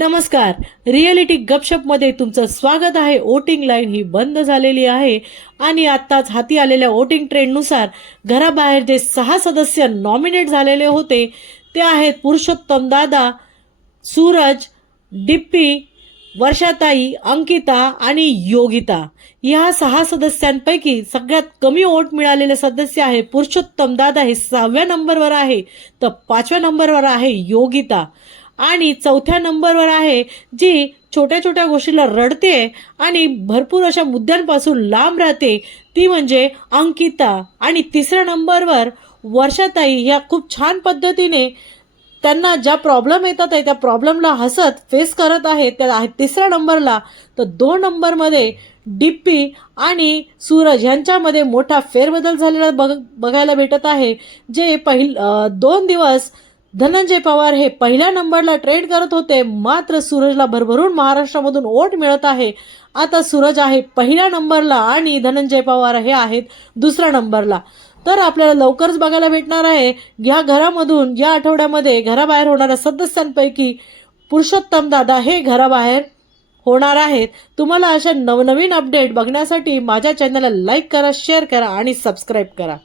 नमस्कार. रिअलिटी गपशपमध्ये तुमचं स्वागत आहे. वोटिंग लाईन ही बंद झालेली आहे आणि आत्ताच हाती आलेल्या वोटिंग ट्रेंडनुसार घराबाहेर जे 6 सदस्य नॉमिनेट झालेले होते ते आहेत पुरुषोत्तम दादा, सूरज, डिप्पी, वर्षाताई, अंकिता आणि योगिता. या 6 सदस्यांपैकी सगळ्यात कमी वोट मिळालेले सदस्य आहे पुरुषोत्तम दादा, हे 6व्या नंबरवर आहे. तर 5व्या नंबरवर आहे योगिता आणि 4थ्या नंबरवर आहे जी छोट्या छोट्या गोष्टीला रडते आणि भरपूर अशा मुद्द्यांपासून लांब राहते, ती म्हणजे अंकिता. आणि 3ऱ्या नंबरवर वर्षाताई, ह्या खूप छान पद्धतीने त्यांना ज्या प्रॉब्लेम येतात त्या प्रॉब्लेमला हसत फेस करत आहेत, त्या आहेत 3ऱ्या नंबरला. तर 2 नंबरमध्ये डिप्पी आणि सूरज यांच्यामध्ये मोठा फेरबदल झालेला बघायला भेटत आहे. जे 2 दिवस धनंजय पवार हे पहिल्या नंबरला ट्रेड करत होते, मात्र सूरजला भरभरून महाराष्ट्रामधून वोट मिळत आहे. आता सूरज आहे पहिल्या नंबरला आणि धनंजय पवार हे आहेत 2ऱ्या नंबरला. तर आपल्याला लवकरच बघायला भेटणार आहे या घरामधून या आठवड्यामध्ये घराबाहेर होणाऱ्या सदस्यांपैकी पुरुषोत्तम दादा हे घराबाहेर होणार आहेत. तुम्हाला अशा नवनवीन अपडेट बघण्यासाठी माझ्या चॅनलला लाईक करा, शेअर करा आणि सबस्क्राईब करा.